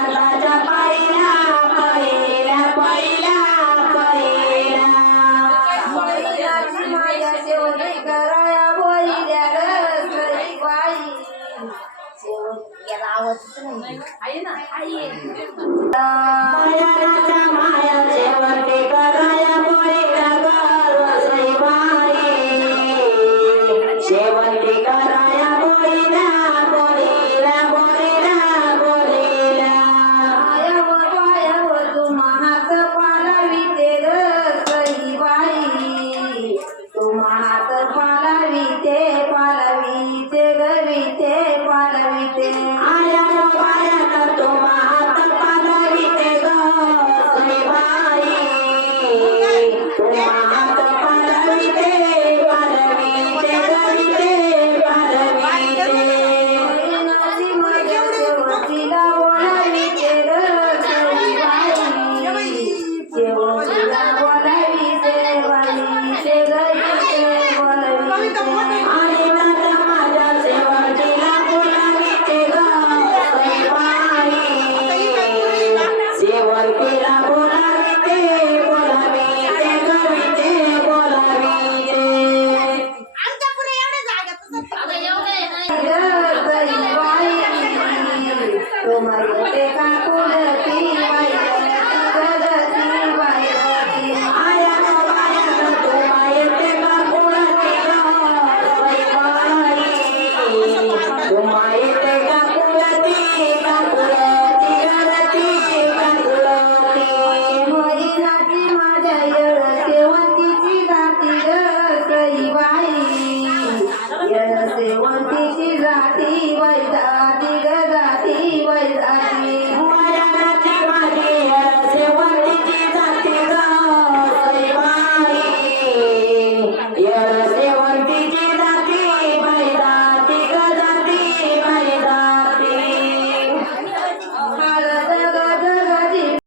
नाताच्या पहिला पहिला पहिला पहिला बैलाची माया शेवटी कराया बोलिल्या ग सई बाई शेवट याला आवाजच नाही आहे ना मायाच्या माया शेवटी कराया बोलिल्या ग सई बाई शेवटी कराया बोलिल्या बोलिल्या बोलिल्या बोलिल्या पायावर तुम्हाच पालाविते ग सई बाई तुम्हाच पालाविते पालविते गविते पालविते आया बाया तुम्हात पालविते ग सई बाई तुम्हात पालविते पालविते गविते पालविते बैलाची माया शेवटीला बोलाविते ग सई बाई शेवटीला बोलाविते बाईचे गविते बोलविते आणि नाता माझ्या शेवटीला बोलाविते ग सई बाई शेवटीला बोलाविते बोलाविते गविते बोलाविते आमच्या पुढे एवढे जागा ग सई बाई तुम्हारे काकुले